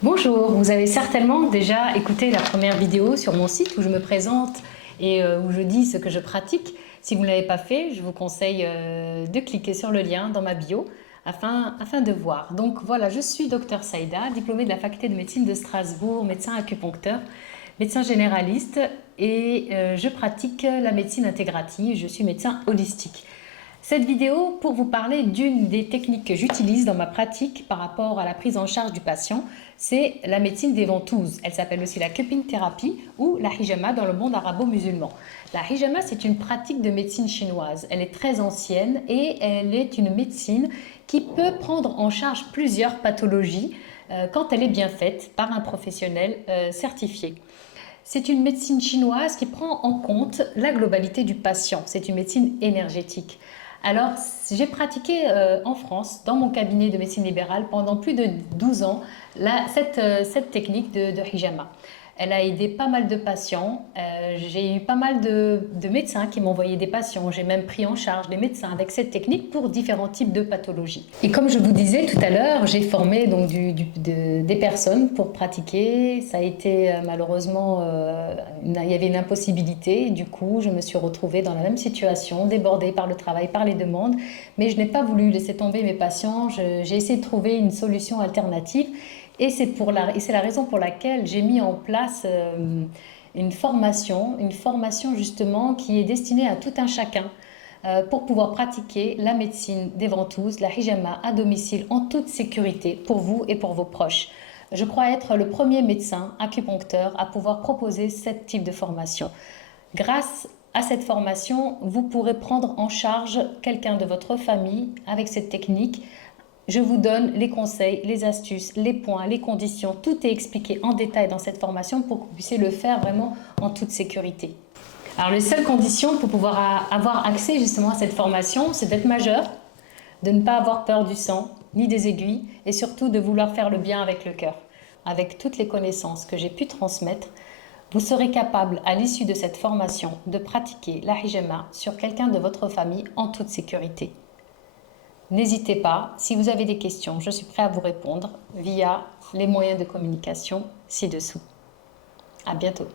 Bonjour, vous avez certainement déjà écouté la première vidéo sur mon site où je me présente et où je dis ce que je pratique. Si vous ne l'avez pas fait, je vous conseille de cliquer sur le lien dans ma bio afin de voir. Donc voilà, je suis Dr Saïda, diplômée de la faculté de médecine de Strasbourg, médecin acupuncteur, médecin généraliste et je pratique la médecine intégrative, je suis médecin holistique. Cette vidéo pour vous parler d'une des techniques que j'utilise dans ma pratique par rapport à la prise en charge du patient, c'est la médecine des ventouses. Elle s'appelle aussi la cupping thérapie ou la hijama dans le monde arabo-musulman. La hijama, c'est une pratique de médecine chinoise. Elle est très ancienne et elle est une médecine qui peut prendre en charge plusieurs pathologies quand elle est bien faite par un professionnel certifié. C'est une médecine chinoise qui prend en compte la globalité du patient. C'est une médecine énergétique. Alors, j'ai pratiqué en France, dans mon cabinet de médecine libérale, pendant plus de 12 ans, cette technique de hijama. Elle a aidé pas mal de patients. J'ai eu pas mal de médecins qui m'envoyaient des patients. J'ai même pris en charge des médecins avec cette technique pour différents types de pathologies. Et comme je vous disais tout à l'heure, j'ai formé donc des personnes pour pratiquer. Ça a été malheureusement, il y avait une impossibilité. Du coup, je me suis retrouvée dans la même situation, débordée par le travail, par les demandes. Mais je n'ai pas voulu laisser tomber mes patients. J'ai essayé de trouver une solution alternative. Et c'est la raison pour laquelle j'ai mis en place une formation justement qui est destinée à tout un chacun pour pouvoir pratiquer la médecine des ventouses, la hijama à domicile en toute sécurité pour vous et pour vos proches. Je crois être le premier médecin acupuncteur à pouvoir proposer ce type de formation. Grâce à cette formation, vous pourrez prendre en charge quelqu'un de votre famille avec cette technique. Je vous donne les conseils, les astuces, les points, les conditions. Tout est expliqué en détail dans cette formation pour que vous puissiez le faire vraiment en toute sécurité. Alors les seules conditions pour pouvoir avoir accès justement à cette formation, c'est d'être majeur, de ne pas avoir peur du sang, ni des aiguilles, et surtout de vouloir faire le bien avec le cœur. Avec toutes les connaissances que j'ai pu transmettre, vous serez capable, à l'issue de cette formation, de pratiquer la hijama sur quelqu'un de votre famille en toute sécurité. N'hésitez pas, si vous avez des questions, je suis prêt à vous répondre via les moyens de communication ci-dessous. À bientôt.